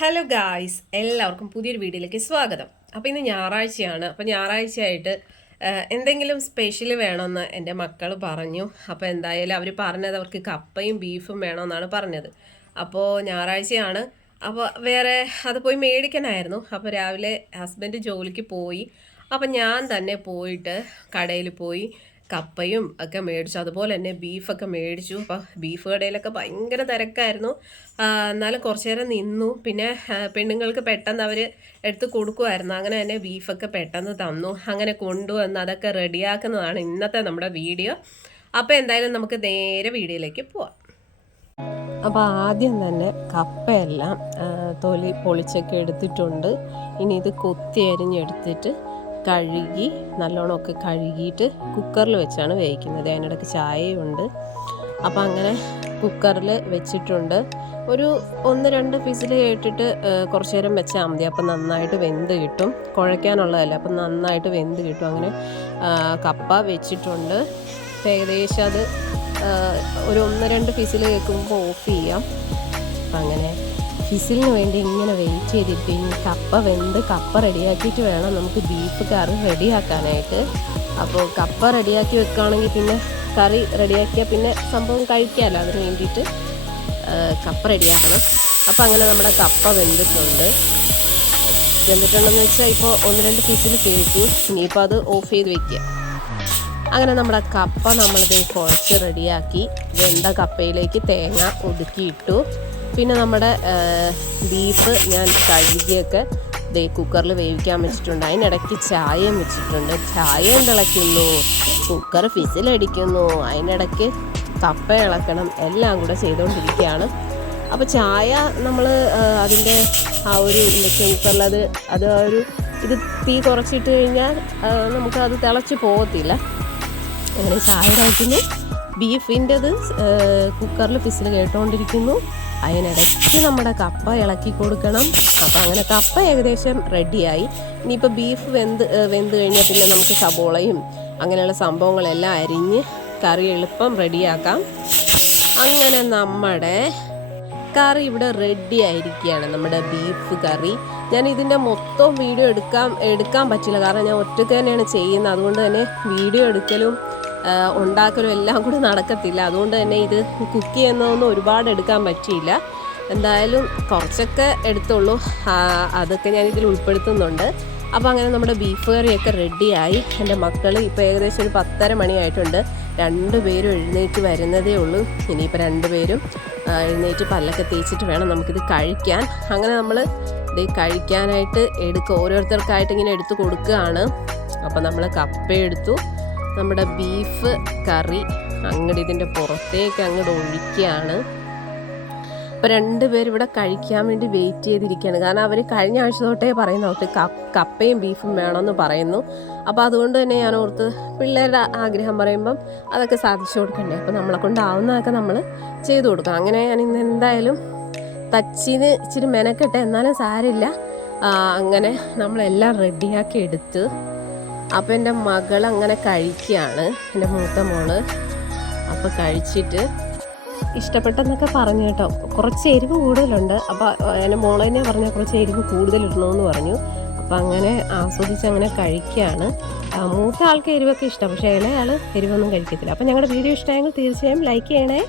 Hello guys എല്ലാവർക്കും പുതിയൊരു വീഡിയോയിലേക്ക് സ്വാഗതം. അപ്പോൾ ഇന്ന് ഞായറാഴ്ചയാണ്. അപ്പോൾ ഞായറാഴ്ചയായിട്ട് എന്തെങ്കിലും സ്പെഷ്യൽ വേണമെന്ന് എന്റെ മക്കൾ പറഞ്ഞു. അപ്പോൾ എന്തായാലും അവർ പറഞ്ഞത് അവർക്ക് കപ്പയും ബീഫും വേണമെന്നാണ് പറഞ്ഞത്. അപ്പോൾ ഞായറാഴ്ചയാണ്. അപ്പോൾ വേറെ അത് പോയി മേടിക്കണമായിരുന്നു അപ്പോൾ രാവിലെ ഹസ്ബൻഡ് ജോലിക്ക് പോയി. അപ്പോൾ ഞാൻ തന്നെ പോയിട്ട് കടയിൽ പോയി. കപ്പയും ഒക്കെ മേടിച്ചു. അതുപോലെ തന്നെ ബീഫൊക്കെ മേടിച്ചു. അപ്പോൾ ബീഫ് കടയിലൊക്കെ ഭയങ്കര തിരക്കായിരുന്നു. എന്നാലും കുറച്ച് നേരം നിന്നു. പിന്നെ പെണ്ണുങ്ങൾക്ക് പെട്ടെന്ന് അവർ എടുത്ത് കൊടുക്കുമായിരുന്നു അങ്ങനെ തന്നെ ബീഫൊക്കെ പെട്ടെന്ന് തന്നു. അങ്ങനെ കൊണ്ടുവന്ന് അതൊക്കെ റെഡിയാക്കുന്നതാണ് ഇന്നത്തെ നമ്മുടെ വീഡിയോ. അപ്പോൾ എന്തായാലും നമുക്ക് നേരെ വീഡിയോയിലേക്ക് പോവാം. അപ്പോൾ ആദ്യം തന്നെ കപ്പയെല്ലാം തൊലി പൊളിച്ചൊക്കെ എടുത്തിട്ടുണ്ട്. ഇനി ഇത് കൊത്തി അരിഞ്ഞെടുത്തിട്ട് കഴുകി നല്ലോണം ഒക്കെ കഴുകിയിട്ട് കുക്കറിൽ വെച്ചാണ് വേവിക്കുന്നത്. അതിനിടയ്ക്ക് ചായയുണ്ട്. അപ്പോൾ അങ്ങനെ കുക്കറിൽ വെച്ചിട്ടുണ്ട്. ഒരു ഒന്ന് രണ്ട് ഫിസിൽ കേട്ടിട്ട് കുറച്ച് നേരം വെച്ചാൽ മതി. അപ്പം നന്നായിട്ട് വെന്ത് കിട്ടും. കുഴയ്ക്കാനുള്ളതല്ല അപ്പം നന്നായിട്ട് വെന്ത് കിട്ടും. അങ്ങനെ കപ്പ വെച്ചിട്ടുണ്ട്. ഏകദേശം അത് ഒരു ഒന്ന് രണ്ട് ഫിസിൽ കേൾക്കുമ്പോൾ ഓഫ് ചെയ്യാം. അപ്പം അങ്ങനെ ഫിസിലിന് വേണ്ടി ഇങ്ങനെ വെയിറ്റ് ചെയ്തിട്ട് ഇനി കപ്പ വെന്ത് കപ്പ റെഡിയാക്കിയിട്ട് വേണം നമുക്ക് ബീഫ് കറി റെഡിയാക്കാനായിട്ട് അപ്പോൾ കപ്പ റെഡിയാക്കി വെക്കുകയാണെങ്കിൽ പിന്നെ കറി റെഡിയാക്കിയാൽ പിന്നെ സംഭവം കഴിക്കാമല്ലോ അതിന് വേണ്ടിയിട്ട്. കപ്പ റെഡിയാക്കണം അപ്പോൾ അങ്ങനെ നമ്മുടെ കപ്പ വെന്തിട്ടുണ്ട്. വെന്തിട്ടുണ്ടെന്ന് വെച്ചാൽ ഇപ്പോൾ ഒന്ന് രണ്ട് പീസിൽ കേട്ടു ഇനിയിപ്പോൾ അത് ഓഫ് ചെയ്ത് വെക്കുക അങ്ങനെ നമ്മുടെ കപ്പ നമ്മളിത് കുഴച്ച് റെഡിയാക്കി വെന്ത കപ്പയിലേക്ക് തേങ്ങ ഒതുക്കിയിട്ടു പിന്നെ നമ്മുടെ ബീഫ് ഞാൻ കഴുകിയൊക്കെ ദേ കുക്കറിൽ വേവിക്കാൻ വെച്ചിട്ടുണ്ട്. അതിനിടയ്ക്ക് ചായയും വെച്ചിട്ടുണ്ട്. ചായയും തിളയ്ക്കുന്നു. കുക്കർ ഫിസിലടിക്കുന്നു അതിനിടയ്ക്ക് കപ്പ ഇളക്കണം. എല്ലാം കൂടെ ചെയ്തുകൊണ്ടിരിക്കുകയാണ് അപ്പോൾ ചായ നമ്മൾ അതിന്റെ ആ ഒരു ഇൻഡക്ഷൻ കുക്കറിൽ അത് അത് ഒരു ഇത് തീ കുറച്ചിട്ട് കഴിഞ്ഞാൽ നമുക്ക് അത് തിളച്ച് പോകത്തില്ല. അങ്ങനെ ചായ കഴിക്കുന്നു ബീഫിന്റെത് കുക്കറിൽ ഫിസിൽ കേട്ടുകൊണ്ടിരിക്കുന്നു അതിനിടയ്ക്ക് നമ്മുടെ കപ്പ ഇളക്കി കൊടുക്കണം. അപ്പം അങ്ങനെ കപ്പ ഏകദേശം റെഡിയായി ഇനിയിപ്പോൾ ബീഫ് വെന്ത് വെന്ത് കഴിഞ്ഞാൽ പിന്നെ നമുക്ക് സബോളയും അങ്ങനെയുള്ള സംഭവങ്ങളെല്ലാം അരിഞ്ഞ് കറി എളുപ്പം റെഡിയാക്കാം അങ്ങനെ നമ്മുടെ കറി ഇവിടെ റെഡി ആയിരിക്കുകയാണ് നമ്മുടെ ബീഫ് കറി. ഞാൻ ഇതിന്റെ മൊത്തം വീഡിയോ എടുക്കാം എടുക്കാൻ പറ്റില്ല. കാരണം ഞാൻ ഒറ്റയ്ക്ക് തന്നെയാണ് ചെയ്യുന്നത്. അതുകൊണ്ട് തന്നെ വീഡിയോ എടുക്കലും ഉണ്ടാക്കലും എല്ലാം കൂടെ നടക്കത്തില്ല. അതുകൊണ്ട് തന്നെ ഇത് കുക്ക് ചെയ്യുന്നതൊന്നും ഒരുപാട് എടുക്കാൻ പറ്റിയില്ല. എന്തായാലും കുറച്ചൊക്കെ എടുത്തുള്ളൂ. അതൊക്കെ ഞാൻ ഇതിൽ ഉൾപ്പെടുത്തുന്നുണ്ട്. അപ്പോൾ അങ്ങനെ നമ്മുടെ ബീഫ് കറിയൊക്കെ റെഡിയായി എന്റെ മക്കൾ ഇപ്പോൾ ഏകദേശം ഒരു പത്തര മണിയായിട്ടുണ്ട്. രണ്ടുപേരും എഴുന്നേറ്റ് വരുന്നതേ ഉള്ളൂ. ഇനിയിപ്പോൾ രണ്ടുപേരും പേരും എഴുന്നേറ്റ് പല്ലൊക്കെ തേച്ചിട്ട് വേണം നമുക്കിത് കഴിക്കാൻ. അങ്ങനെ നമ്മൾ ഇത് കഴിക്കാനായിട്ട് എടുക്കുക ഓരോരുത്തർക്കായിട്ട് ഇങ്ങനെ എടുത്ത് കൊടുക്കുകയാണ്. അപ്പോൾ നമ്മൾ കപ്പ എടുത്തു. നമ്മുടെ ബീഫ് കറി അങ്ങോട്ട് ഇതിന്റെ പുറത്തേക്ക് അങ്ങോട്ട് ഒഴിക്കുകയാണ്. അപ്പോൾ രണ്ടുപേരും ഇവിടെ കഴിക്കാൻ വേണ്ടി വെയിറ്റ് ചെയ്തിരിക്കുകയാണ്. കാരണം അവർ കഴിഞ്ഞ ആഴ്ച തൊട്ടേ പറയുന്നു അവർക്ക് കപ്പയും ബീഫും വേണമെന്ന് പറയുന്നു. അപ്പോൾ അതുകൊണ്ട് തന്നെ ഞാൻ ഓർത്ത് പിള്ളേരുടെ ആഗ്രഹം പറയുമ്പം അതൊക്കെ സാധിച്ചു കൊടുക്കണ്ടേ? അപ്പോൾ നമ്മളെ കൊണ്ടാവുന്നതൊക്കെ നമ്മൾ ചെയ്തു കൊടുക്കാം അങ്ങനെ ഞാൻ ഇന്ന് എന്തായാലും തച്ചിന് ഇച്ചിരി മെനക്കെട്ടെ എന്നാലും സാരില്ല. അങ്ങനെ നമ്മളെല്ലാം റെഡിയാക്കി എടുത്ത് അപ്പോൾ എന്റെ മകൾ അങ്ങനെ കഴിക്കുകയാണ് എന്റെ മൂത്ത മോൾ. അപ്പോൾ കഴിച്ചിട്ട് ഇഷ്ടപ്പെട്ടെന്നൊക്കെ പറഞ്ഞു കേട്ടോ. കുറച്ച് എരിവ് കൂടുതലുണ്ട്. അപ്പോൾ എന്റെ മോളെ തന്നെ പറഞ്ഞാൽ കുറച്ച് എരിവ് കൂടുതലിടണമെന്ന് പറഞ്ഞു. അപ്പോൾ അങ്ങനെ ആസ്വദിച്ച് അങ്ങനെ കഴിക്കുകയാണ് മൂത്ത ആൾക്ക് എരിവൊക്കെ ഇഷ്ടം പക്ഷേ ഇളയാൾ എരിവൊന്നും കഴിക്കത്തില്ല. അപ്പോൾ ഞങ്ങളുടെ വീഡിയോ ഇഷ്ടമായെങ്കിൽ തീർച്ചയായും ലൈക്ക് ചെയ്യണേ.